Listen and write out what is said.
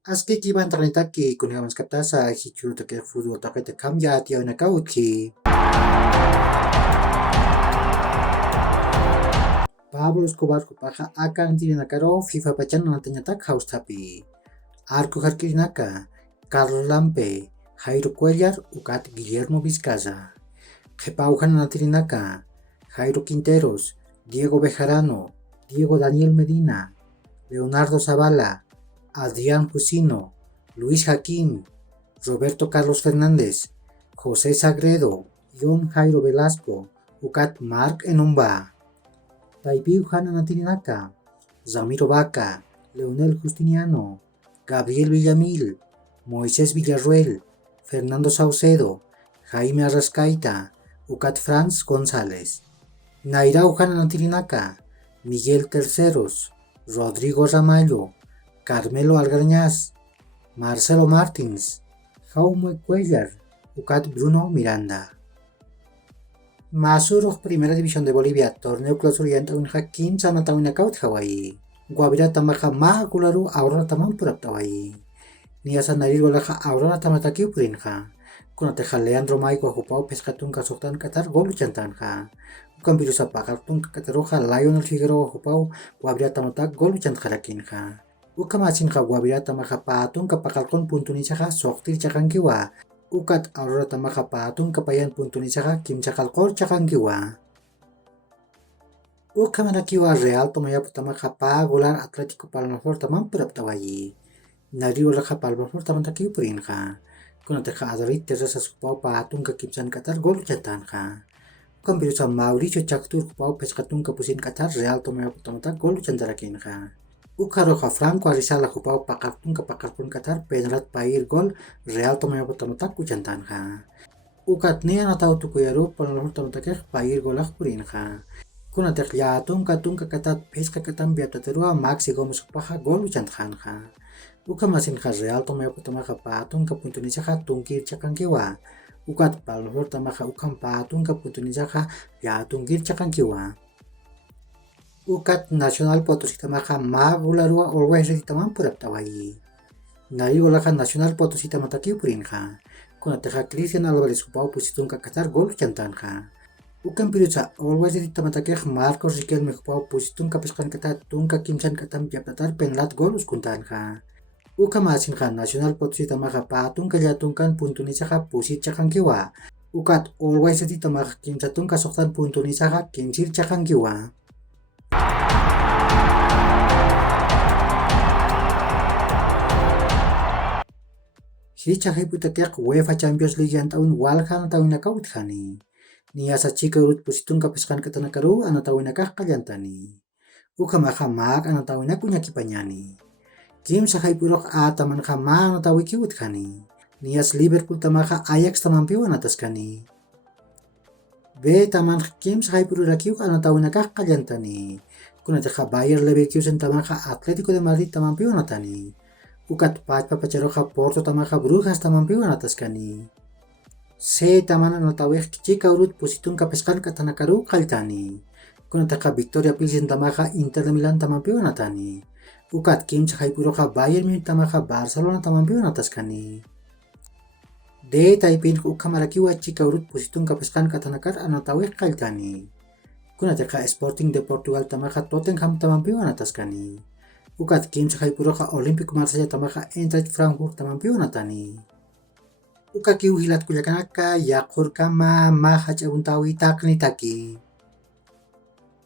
Aski kiban tarnitaki kunha maskaptasa hichuru take fudu take te kamya tiaw na kautki. Pablo Escobar kupaha akan tirinakaro FIFA pacan nantinya tak haus tapi. Arku harkirinaka, Carlos Lampe, Jairo Cuellar, ukat Guillermo Vizcaza. Kepauhan nantirinaka, Jairo Quinteros, Diego Bejarano, Diego Daniel Medina, Leonardo Zavala, Adrián Jusino, Luis Jaquín, Roberto Carlos Fernández, José Sagredo, John Jairo Velasco, ukat Mark Enumba. Taipiu Hana Natirinaka, Zamiro Vaca, Leonel Justiniano, Gabriel Villamil, Moisés Villarruel, Fernando Saucedo, Jaime Arrascaita, ukat Franz González. Nairau Hana Natirinaka, Miguel Terceros, Rodrigo Ramallo, Carmelo Algarñaz, Marcelo Martins, Jaume Cuellar, ukat Bruno Miranda. Masuro Primera División de Bolivia, torneo clausurienta un hakim sana tawina kaut Hawaii. Guabira tamaja maha kularu aurora tamam purap tawai. Niasa narir walaha aurora tamataki uprinha. Kuna teja Leandro Maico ocupado pescatun kasoktan Qatar gol chantanha. Ukan birusa pakartun kataroja Lionel Figueroa ocupado guabira tamatak gol chantarakinha. Ukamasinha guabira tamaja patun kapakalkon puntunisaha soktir chakankiwa. Ukat aurora tamaja patun kapayan puntunisaha kim chakalkor chakankiwa. Ukamanakiwa Real tomaya tamaja pa golar Atlético Palmaflor tamam purap tawayi. Nari walaha Palmaflor tamantaki uprinha. Kuna teja Adolid terasa supau patun ka kimsan Qatar gol chantanha. Ukan birusa Mauricio Chaktur kupau pescatun kapusin Qatar Real tomaya tamatak gol chantarakinha. Ukaroja Franco Arizala kupau pakartun kapakartun Qatar penalti pair gol Real tomaya tamatak kuchantanha. Ukat nia natau tukuyaru Palmaflor tamatakeh pair golah purinha. Kuna teklyatung katung kakatat pesca katam biataterua Maxi Gomez kupaha gol chanthanha. Uka masin Real tomaya tamaja patung kapuntunisaha tungkir chakankiwa. Ukat Palmaflor tamaja ukam patung kapuntunisaha ya tungkir chakankiwa. Ukat Nacional Potosí tamaja magularua always ready tamam purap tawayi. Nari walaha Nacional Potosí tamataki purinha. Kuna teja Cristian Álvarez kupau pusitun kakatar gol chantanha. Ukan pirusa always ready tamatakeh Marcos Riquelme kupau pusitun kapeskan katat tungka kimsan katam biatatar penlat gol uskuntanha. Uka masinha Nacional Potosí tamaja patung kalyatungkan puntunisaha pusit chakankiwa. Ukat always ready tamaja kimsatun kasoktan puntunisaha kimsir chakankiwa. Hichahe putakek UEFA Champions League yang tahun walhan tahun nakaut khani. Niasa chika urut pusitun kapeskan katanakaru ana tahun nakah kalyantani. Uka maha mak ana tahun nakunya kipanyani. Kim sahay purok ataman kama ana tawi kiwut khani. Nias Liverpool tamaha Ajax tamampiwan atas kani. Be taman kim sahay pururakiw ana tahun nakah kalyantani. Kuna teha Bayer Leverkusen tamaha Atletico de Madrid tamampiwan atani. Ukat pacharoja Porto tamaja Brujas tamampiwan atas kani. Se taman anataweh chika urut pusitun kapeskan katanakaru kaltani. Kuna taka Victoria Pilsen tamaja Inter de Milan tamampiwan atani. Ukat kim sahay puroja Bayern Munich tamaja Barcelona tamampiwan atas kani. De taipin ukamarakiwa chika urut pusitun kapeskan katanakar anataweh kaltani. Kuna taka Sporting de Portugal tamaja Tottenham tamampiwan atas kani. Ukat kim sahay puroja Olympic Marsella tamaja Eintracht Frankfurt tamampiwan atani. Uka kiu hilat kulyakanaka yakur kama mahach abuntawi takni taki.